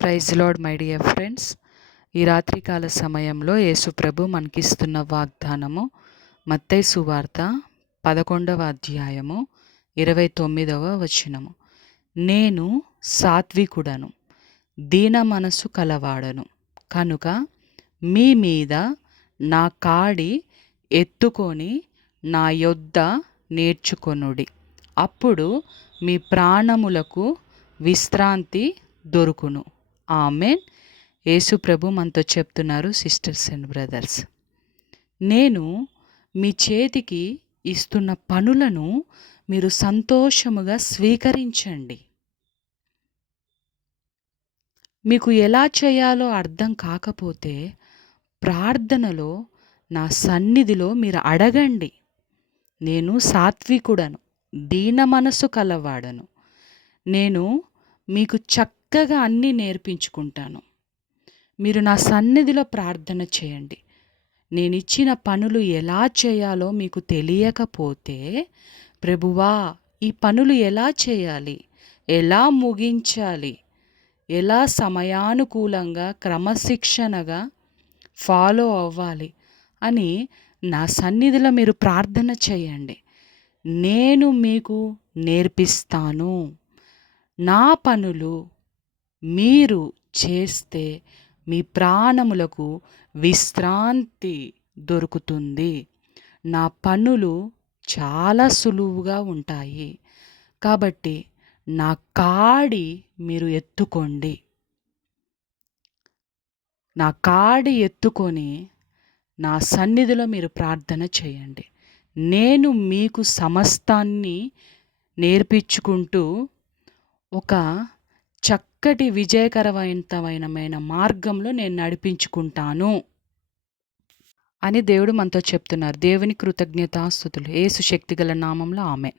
Praise Lord my dear friends. ఈ రాత్రికాల సమయంలో యేసుప్రభు మనకిస్తున్న వాగ్దానము మత్తయి సువార్త 11వ అధ్యాయము 29వ వచనము. నేను సాత్వికుడను, దీన మనసు కలవాడను, కనుక మీ మీద నా కాడి ఎత్తుకొని నా యొద్ద నేర్చుకొనుడి, అప్పుడు మీ ప్రాణములకు విశ్రాంతి దొరుకును. ఆమెన్. యేసు ప్రభు మనతో చెప్తున్నారు, సిస్టర్స్ అండ్ బ్రదర్స్, నేను మీ చేతికి ఇస్తున్న పనులను మీరు సంతోషముగా స్వీకరించండి. మీకు ఎలా చేయాలో అర్థం కాకపోతే ప్రార్థనలో నా సన్నిధిలో మీరు అడగండి. నేను సాత్వికుడను, దీన మనసు కలవాడను. నేను మీకు చక్కగా అన్నీ నేర్పించుకుంటాను. మీరు నా సన్నిధిలో ప్రార్థన చేయండి. నేను ఇచ్చిన పనులు ఎలా చేయాలో మీకు తెలియకపోతే, ప్రభువా ఈ పనులు ఎలా చేయాలి, ఎలా ముగించాలి, ఎలా సమయానుకూలంగా క్రమశిక్షణగా ఫాలో అవ్వాలి అని నా సన్నిధిలో మీరు ప్రార్థన చేయండి. నేను మీకు నేర్పిస్తాను. నా పనులు మీరు చేస్తే మీ ప్రాణములకు విశ్రాంతి దొరుకుతుంది. నా పనులు చాలా సులువుగా ఉంటాయి. కాబట్టి నా కాడి మీరు ఎత్తుకోండి. నా కాడి ఎత్తుకొని నా సన్నిధిలో మీరు ప్రార్థన చేయండి. నేను మీకు సమస్తాన్ని నేర్పించుకుంటూ ఒక చక్కటి విజయకరవంతమైన మార్గంలో నేను నడిపించుకుంటాను అని దేవుడు మనతో చెప్తున్నారు. దేవుని కృతజ్ఞతాస్తుతులు. యేసు శక్తిగల నామంలో ఆమెన్.